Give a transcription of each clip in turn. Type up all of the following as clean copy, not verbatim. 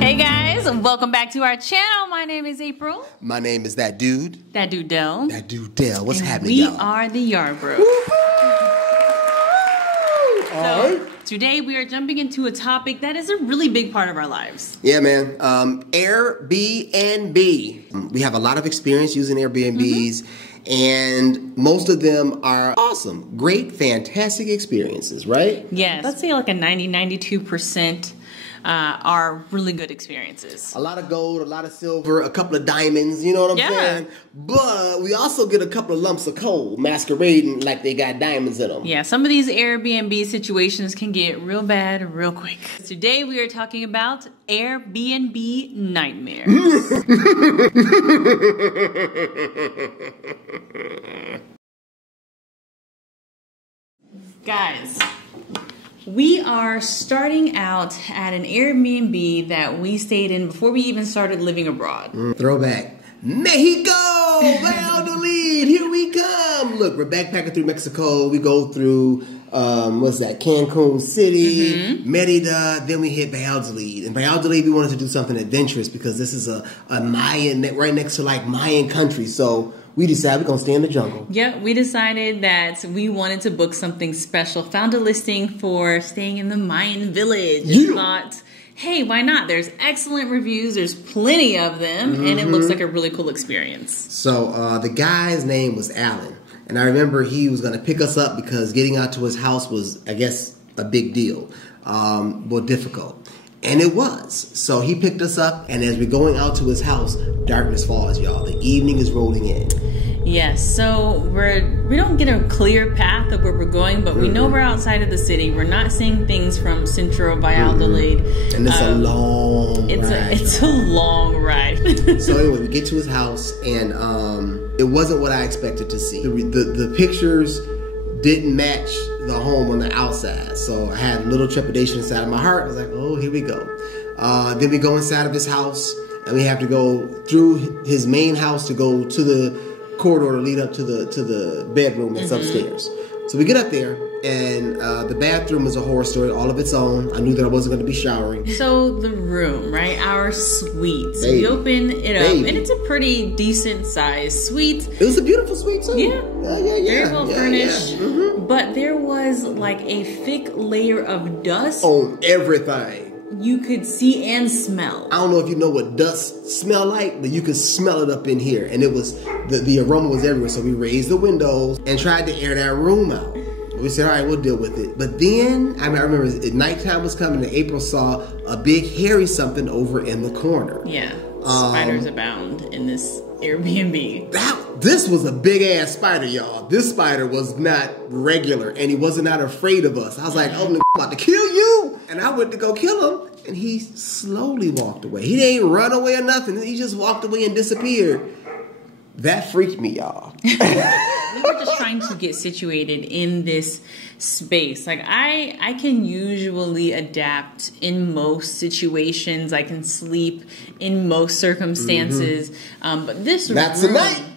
Hey guys, welcome back to our channel. My name is April. My name is that dude. That dude Dell. That dude Dell. What's happening, We y'all? are the Yarbros. So today we are jumping into a topic that is a really big part of our lives. Yeah, man. Airbnb. We have a lot of experience using Airbnbs, and most of them are awesome, great, fantastic experiences, right? Yes, let's say like a 92% are really good experiences. A lot of gold, a lot of silver, a couple of diamonds, you know what I'm saying? But we also get a couple of lumps of coal masquerading like they got diamonds in them. Yeah, some of these Airbnb situations can get real bad real quick. Today we are talking about Airbnb nightmares. Guys, we are starting out at an Airbnb that we stayed in before we even started living abroad. Throwback. Mexico! Valladolid! Here we come! Look, we're backpacking through Mexico. We go through, what's that, Cancun City, Merida, then we hit Valladolid. In Valladolid, we wanted to do something adventurous because this is a Mayan, right next to like Mayan country. So we decided we're going to stay in the jungle. Yeah, we decided that we wanted to book something special. Found a listing for staying in the Mayan Village. Yeah. Thought, hey, why not? There's excellent reviews. There's plenty of them. And it looks like a really cool experience. So the guy's name was Alan. And I remember he was going to pick us up because getting out to his house was, I guess, a big deal. Well, difficult. And it was. So he picked us up, and as we're going out to his house, darkness falls, y'all. The evening is rolling in. Yes, so we don't get a clear path of where we're going, but we know we're outside of the city. We're not seeing things from Central Valladolid. And it's a long ride. It's a long ride. So anyway, we get to his house, and it wasn't what I expected to see. The pictures didn't match the home on the outside, so I had a little trepidation inside of my heart. I was like, oh, here we go. Then we go inside of his house, and we have to go through his main house to go to the corridor to lead up to the bedroom that's upstairs. So we get up there, and the bathroom is a horror story all of its own. I knew that I wasn't going to be showering. So the room, right? Our suite. So we open it up, and it's a pretty decent sized suite. It was a beautiful suite too. Yeah. Very well furnished. But there was like a thick layer of dust on everything. You could see and smell. I don't know if you know what dust smell like, but you could smell it up in here. And it was, the aroma was everywhere. So we raised the windows and tried to air that room out. We said, all right, we'll deal with it. But then, I remember nighttime was coming and April saw a big hairy something over in the corner. Yeah, spiders abound in this Airbnb. This was a big ass spider, y'all. This spider was not regular, and he wasn't not afraid of us. I was like, oh, I'm about to kill you. And I went to go kill him, and he slowly walked away. He didn't run away or nothing. He just walked away and disappeared. That freaked me, y'all. We were just trying to get situated in this space. Like I can usually adapt in most situations. I can sleep in most circumstances. But this room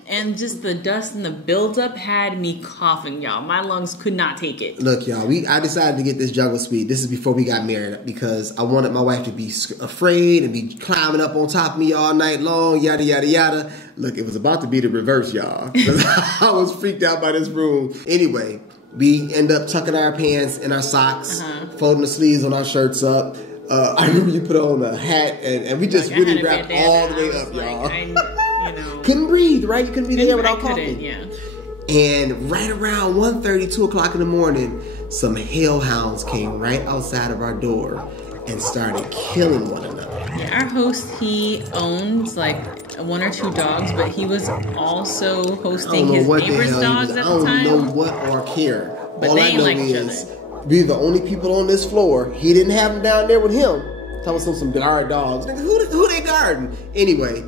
and just the dust and the buildup had me coughing, y'all. My lungs could not take it. Look, y'all, I decided to get this jungle suite. This is before we got married because I wanted my wife to be afraid and be climbing up on top of me all night long, yada, yada, yada. Look, it was about to be the reverse, y'all. I was freaked out by this room. Anyway, we end up tucking our pants in our socks, folding the sleeves on our shirts up. I remember you put on a hat, and we just really wrapped all the way up, y'all. Couldn't breathe, right? You couldn't breathe in there without coughing. Yeah. And right around 1:30, 2 o'clock in the morning, some hellhounds came right outside of our door and started killing one another. Yeah, our host, he owns like 1 or 2 dogs, but he was also hosting his neighbor's dogs at the time. I don't know what or care. But all I know is we're the only people on this floor. He didn't have them down there with him. Talking about some guard dogs. Who they guarding? Anyway,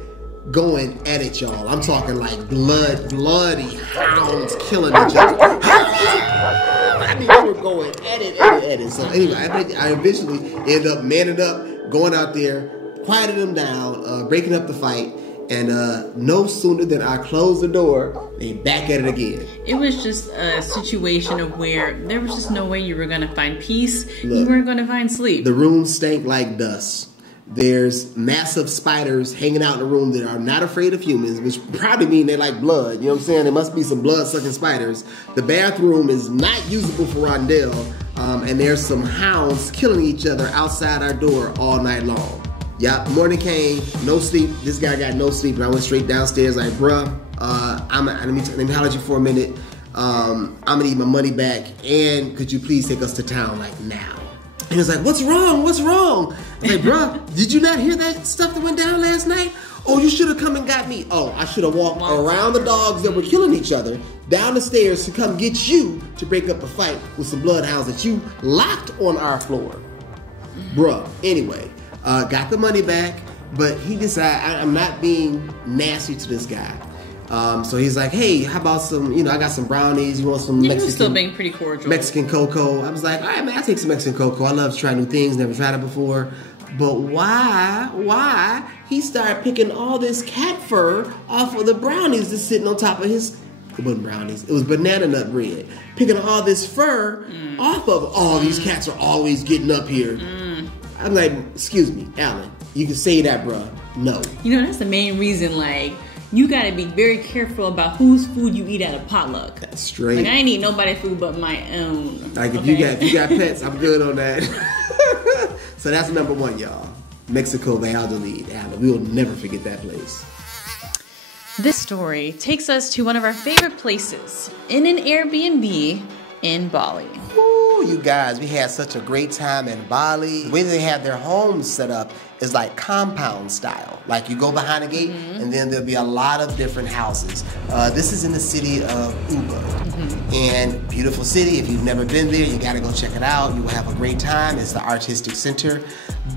going at it, y'all. I'm talking like bloody hounds killing each other. I mean, they were going at it. So anyway, I eventually ended up manning up, going out there, quieted them down, breaking up the fight. And no sooner than I closed the door, they back at it again. It was just a situation of where there was just no way you were going to find peace. You weren't going to find sleep. The room stank like dust. There's massive spiders hanging out in the room that are not afraid of humans, which probably mean they like blood. You know what I'm saying? There must be some blood-sucking spiders. The bathroom is not usable for Rondell. And there's some hounds killing each other outside our door all night long. Yeah, morning came, no sleep. This guy got no sleep, and I went straight downstairs like, bruh, let me holler at you for a minute. I'm gonna need my money back, and could you please take us to town like now? And he was like, what's wrong? What's wrong? I was like, bruh, did you not hear that stuff that went down last night? Oh, you should have come and got me. Oh, I should have walked around the dogs that were killing each other, down the stairs to come get you to break up a fight with some bloodhounds that you locked on our floor. Bruh, anyway. Got the money back, but he decided I'm not being nasty to this guy. So he's like, hey, how about some, I got some brownies. You want some Mexican? He was still being pretty cordial. Mexican cocoa. I was like, all right, man, I'll take some Mexican cocoa. I love to try new things. Never tried it before. But why? He started picking all this cat fur off of the brownies that's sitting on top of his... It wasn't brownies. It was banana nut bread. Picking all this fur off of all these cats are always getting up here. I'm like, excuse me, Alan, you can say that, bruh. No. That's the main reason, like, you gotta be very careful about whose food you eat at a potluck. That's straight. Like, I ain't eat nobody's food but my own. Like, if you got pets, I'm good on that. So that's number 1, y'all. Mexico Valladolid, Alan. We will never forget that place. This story takes us to one of our favorite places, in an Airbnb in Bali. Ooh, you guys, we had such a great time in Bali. The way they have their homes set up is like compound style. Like you go behind a gate and then there'll be a lot of different houses. This is in the city of Ubud. And beautiful city. If you've never been there, you gotta go check it out. You will have a great time. It's the artistic center.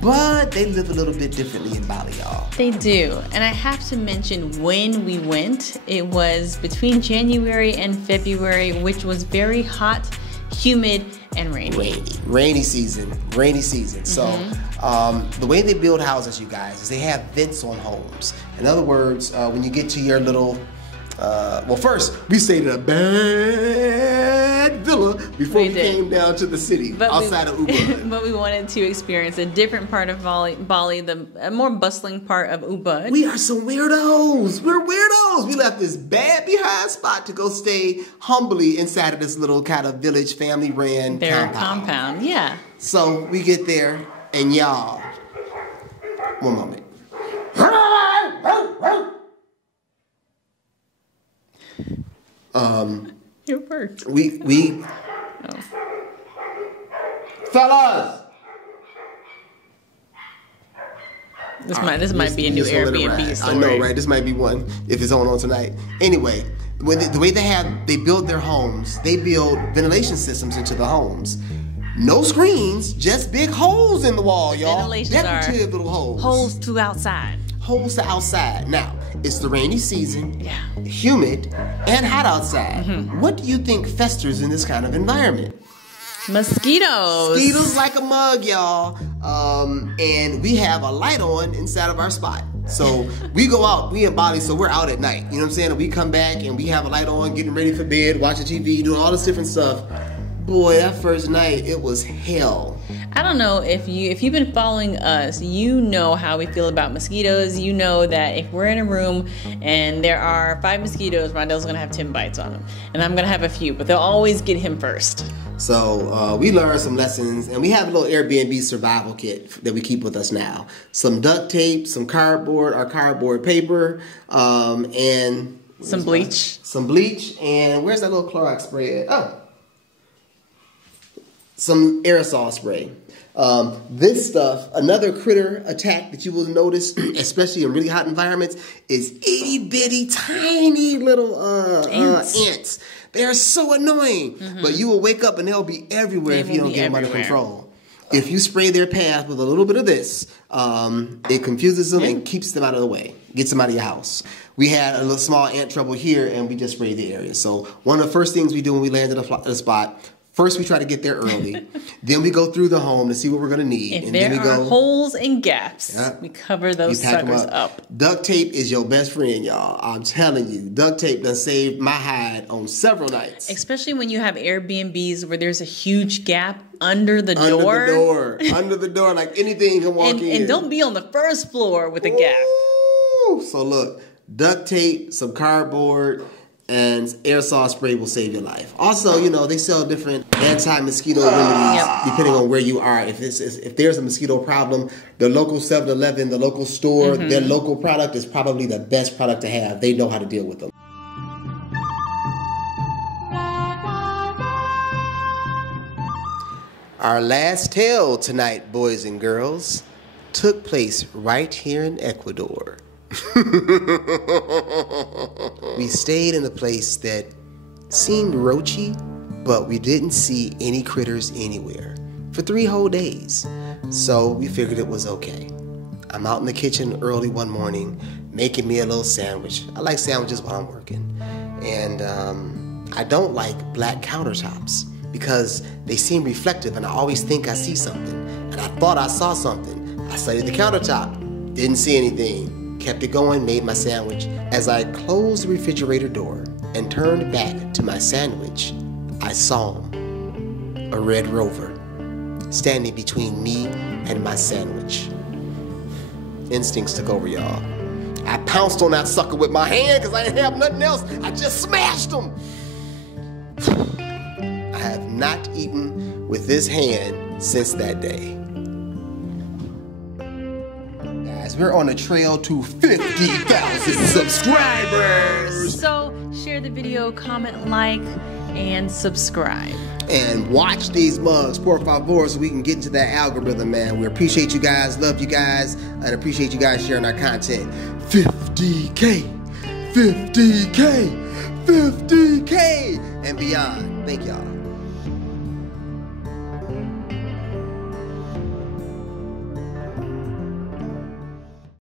But they live a little bit differently in Bali, y'all. They do. And I have to mention when we went, it was between January and February, which was very hot, humid, and rainy. Rainy season. So the way they build houses, you guys, is they have vents on homes. In other words, when you get to your little, well, first we stayed at a bad villa before we came down to the city outside of Ubud. But we wanted to experience a different part of Bali, a more bustling part of Ubud. We are some weirdos. We're weirdos. We left this bad behind spot to go stay humbly inside of this little kind of village family-ran compound. Yeah. So we get there, and y'all, one moment. Your bird. Fellas. This might be a new Airbnb story. I know, right? This might be one if it's on tonight. Anyway, the way they build their homes, they build ventilation systems into the homes. No screens, just big holes in the wall, y'all. Decorative little holes. Holes to outside. Holes to outside. Now, it's the rainy season, humid, and hot outside. What do you think festers in this kind of environment? Mosquitoes. Mosquitoes like a mug, y'all. And we have a light on inside of our spot. So we go out, we in Bali, so we're out at night. You know what I'm saying? And we come back and we have a light on, getting ready for bed, watching TV, doing all this different stuff. Boy, that first night, it was hell. I don't know if you've been following us, you know how we feel about mosquitoes. You know that if we're in a room and there are 5 mosquitoes, Rondell's gonna have 10 bites on them. And I'm gonna have a few, but they'll always get him first. So we learned some lessons, and we have a little Airbnb survival kit that we keep with us now. Some duct tape, some cardboard paper, and... Some bleach. Some bleach, and where's that little Clorox spray? Oh. Some aerosol spray. This stuff, another critter attack that you will notice, especially in really hot environments, is itty bitty tiny little ants. They are so annoying, but you will wake up and they'll be everywhere if you don't get them under control. If you spray their path with a little bit of this, it confuses them and keeps them out of the way, gets them out of your house. We had a little small ant trouble here, and we just sprayed the area. So one of the first things we do when we land at a spot, first we try to get there early. Then we go through the home to see what we're going to need. If and there then we go, are holes and gaps, we cover those suckers up. Duct tape is your best friend, y'all. I'm telling you. Duct tape done saved my hide on several nights. Especially when you have Airbnbs where there's a huge gap under the door. Under the door, like anything can walk in. And don't be on the first floor with a gap. So look, duct tape, some cardboard, and aerosol spray will save your life. Also, you know, they sell different anti-mosquito remedies depending on where you are. If there's a mosquito problem, the local 7-Eleven, the local store, their local product is probably the best product to have. They know how to deal with them. Our last tale tonight, boys and girls, took place right here in Ecuador. We stayed in a place that seemed roachy, but we didn't see any critters anywhere for 3 whole days. So we figured it was okay. I'm out in the kitchen early one morning making me a little sandwich. I like sandwiches while I'm working. And I don't like black countertops because they seem reflective and I always think I see something. And I thought I saw something. I studied the countertop, didn't see anything. Kept it going, made my sandwich. As I closed the refrigerator door and turned back to my sandwich, I saw him, a red Rover, standing between me and my sandwich. Instincts took over, y'all. I pounced on that sucker with my hand because I didn't have nothing else. I just smashed him. I have not eaten with this hand since that day. We're on a trail to 50,000 subscribers. So share the video, comment, like, and subscribe. And watch these mugs, por favor, so we can get into that algorithm, man. We appreciate you guys, love you guys, and appreciate you guys sharing our content. 50K, 50K, 50K, and beyond. Thank y'all.